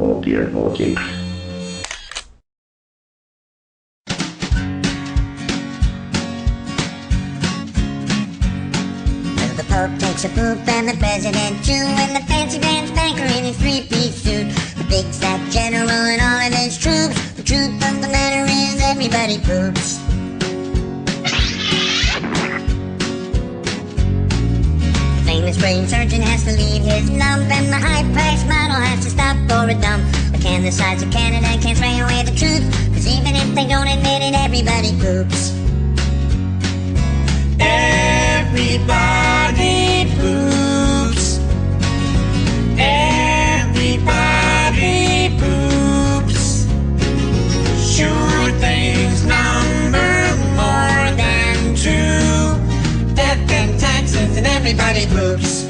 Oh dear, oh dear. Well, the Pope takes a poop and the President too, and the fancy pants banker in his three-piece suit, the big fat general and all of his troops. The truth of the matter is everybody poops. The famous brain surgeon has to leave his lump, and the high-priced model has to stop for a dump. But can the sides of Canada can't spray away the truth, 'cause even if they don't admit it, everybody poops. Everybody poops. Everybody poops. Sure things number more than two. Death and taxes and everybody poops.